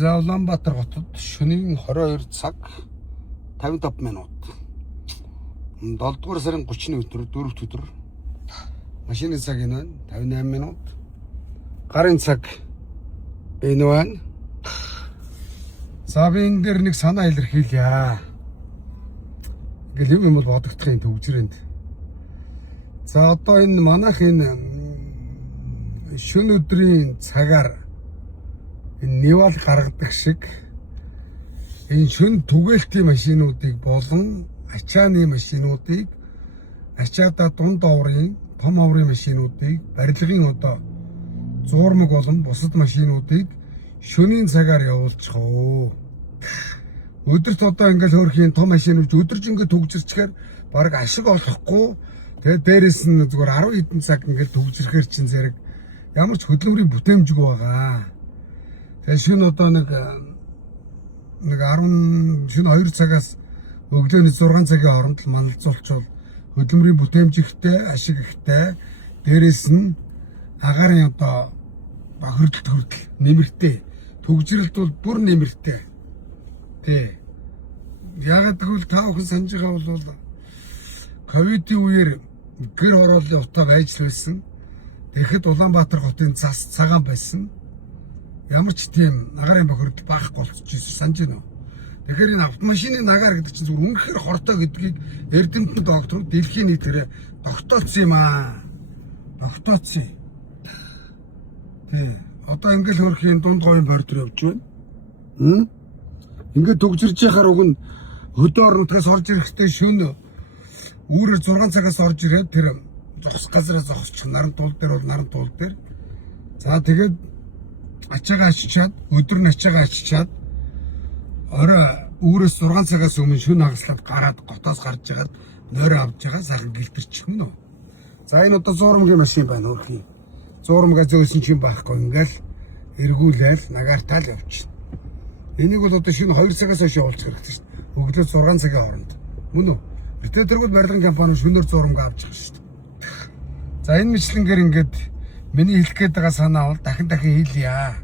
За Улаанбаатар хотод шөнийн 22 цаг 55 минут. 7 дугаар сарын 30-ны өдөр 4-р өдөр. Машины цаг энэ байна 58 минут. Гарын цаг энэ байна. За би энэ дээр нэг санаа илэрхийлье. Ингээл юм бол бодогдохын төвжирэнд. За одоо энэ манайх энэ шөнө өдрийн цагаар энэ нэвал гаргадаг шиг энэ шөнө түгээлтийн машинуудыг болон ачааны машинуудыг ачаада дунд оврын том оврын машинуудыг барилгын одоо зуурмаг болон бусад машинуудыг шөнийн цагаар явуулчих уу. Өдөрт одоо ингээл хөөрхийн том машинууд өдөржингөө түгжирчгээр баг ашиг олохгүй. Тэгээд дээрэс нь зүгээр 10 хэдэн цаг ингээл түгжирхээр чинь зэрэг ямар ч хөдөлмөрийн бүтээмжгүй байгаа. Тэгээд шөнө одоо нэг 2 цагаас өглөөний 6 цагийн хооронд манлцуулчвал хөдөлмөрийн бүтээмж ихтэй, ашиг ихтэй. Дээрэс нь агарын одоо бохирдол нэмэртэй. Түгжрэлт бол бүр нэмэртэй. Тэ. Яагаад гэвэл та бүхэн санаж байгаа бол ковидын үеэр гэр хорооллын утга байж л байсан. Тэгэхэд Улаанбаатар хотын цас цагаан байсан. Ямар ч тийм агарын бохирдол багах болчихсон санаж байна уу? Тэгэхээр энэ автомашины нагаар гэдэг чинь зүгээр үнэхээр хортой гэдгийг эрдэмтэд доктор дэлхийн нийтээр тогтооцсон юм аа. Тогтооцсон. Тэ. Одоо ингээл хөрхийн дунд говийн бордор явж байна. Ингээд төгжирж яхаар уг нь хөдөө оронтгоос орж ирэхдээ шөнө үүрээр 6 цагаас орж ирээд тэр зогс газараа зогсчих наран туул дээр бол наран туул дээр. За тэгээд ачаагаа ачичаад өдөр нь ачаагаа ачичаад орой үүрээс 6 цагаас өмнө шөнө хагаслаад гараад готоос гарч ягаад нойроо авч байгаа сайхан гэлтэрчих юм нөө. За энэ одоо зуурмгийн машин байна хөрхийн. Зуурмгаа зөөсөн чинь байхгүй ингээл эргүүлээл нагартаал явчихна. Энийг бол одоо шинэ 2 цагаас хойш явуулчих хэрэгтэй шүү дээ. Өглөө 6 цагийн хооронд. Мөн үү? Битээ тэргүүл барилгын компани шөнөөр зуурмгаа авч байгаа шүү дээ. За энэ мэтлэнгээр ингээд миний хэлэх гээд байгаа санаа бол дахин хэлье.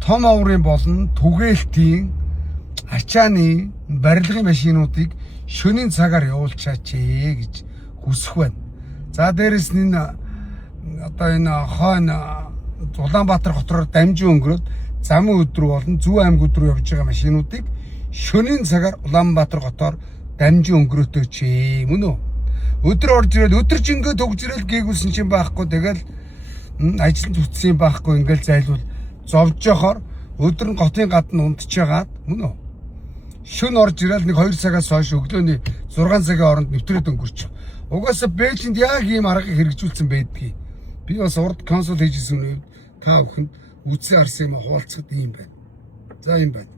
Том оврын болон түгээлтийн ачааны барилгын машинуудыг шөнийн цагаар явуулчаач гэж хүсэх байна. За дээрэс нь одоо энэ хойно Улаанбаатар хотроор дамжин өнгөрөөд замын өдрөө болон Зөв аймаг өдрөө явж байгаа машинуудыг шөнийн цагаар Улаанбаатар хотоор дамжин өнгөрөөтөөч мөн үү? Өдөр орж ирээд өдөржингөө төгжрэл гээгүүлсэн чинь байхгүй. Тэгэл ажил зүтсэн байхгүй ингээл зайлвал зовж жохоор өдөр нь готын гадна унтчихагаад мөн үү? Шөнө орж ирэл нэг 2 цагаас хойш өглөөний 6 цагийн хооронд нэвтрээд өнгөрчих. Угаасаа Бээжинд яг ийм аргыг хэрэгжүүлсэн байдгийг. Би бас урд консул хийжсэн үед та бүхэнд үдсэн арсан юм хуваалцахад ийм байна. За юм байна.